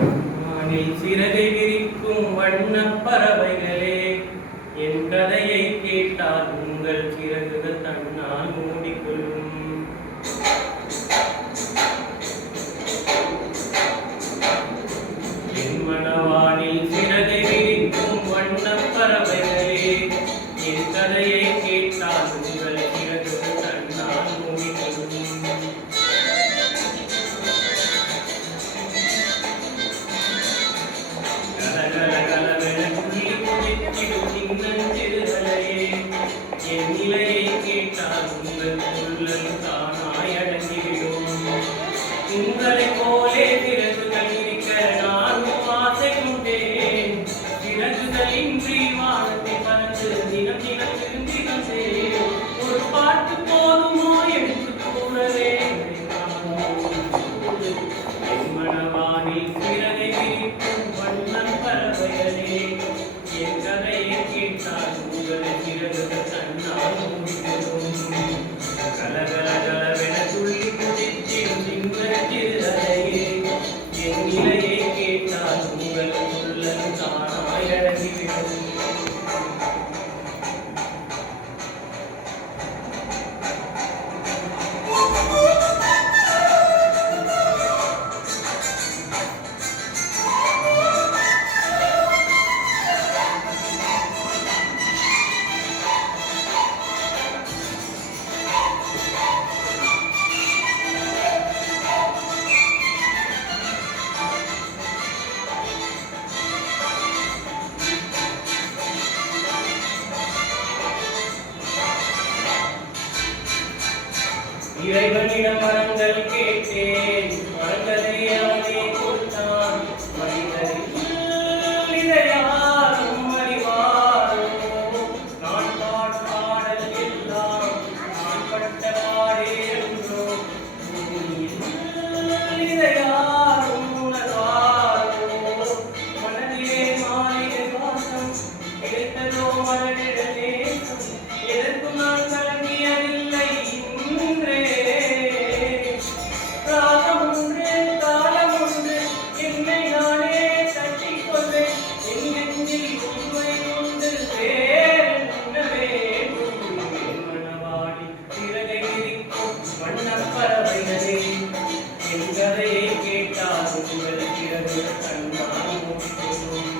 வானில் சிறகை விரிக்கும் வண்ணப் பறவைகளே, என் கதையை கேட்டால் உங்கள் சிறகுகள் தன்னால் மூடிக்கொள்ளும். என் மனவானில் சிறகை விரிக்கும் வண்ணப் பறவைகளே, என் கதையை கேட்டால் உங்கள் சிறகுகள் தன்னால் மூடிக்கொள்ளும். என் நிலையை கேட்டால் உங்கள் உள்ளம் தானாய் அடங்கிவிடும். உங்களைப் போலே சிறகுகள் இருக்க நானும் ஆசை கொண்டேன். சிறகுகளின்றி வானத்தை பறந்து தினம் தினம் திரும்பி வந்தேன். ஒரு பாட்டு போதுமோ எடுத்து கூறவே என் மனவானில் சிறகை விரிக்கும் வண்ணம் பறவைகளே, என் கதையை கேட்டால் உங்களை சிறகுகள் தன்னால் மூடிவிடும். கலகலகலவென துள்ளி குதித்திடும் சிங்கச்சிறுதையே, என் நிலையை கேட்டால் உங்கள் உள்ளம் தானாய் அடங்கிவிடும். இறைவனிடம் வரங்கள் கேட்டேன், வரங்களை அவனே கொடுத்தான். மனிதரில் இதை யாரும் அறிவாரோ? நான் பாடும் பாடல் எல்லாம் நான் பட்ட பாடே என்றோ. இதை யாரும் உணர்வாரோ? மனதிலே மாளிகை வாசம் கிடைத்ததோ மனதிட நேசம். எதற்கும் நான் கலங்கியதில்லை இன்றே. என் கதையை கேட்டால் உங்கள் சிறகு கண்ணால் மூடிக்கொள்ளும்.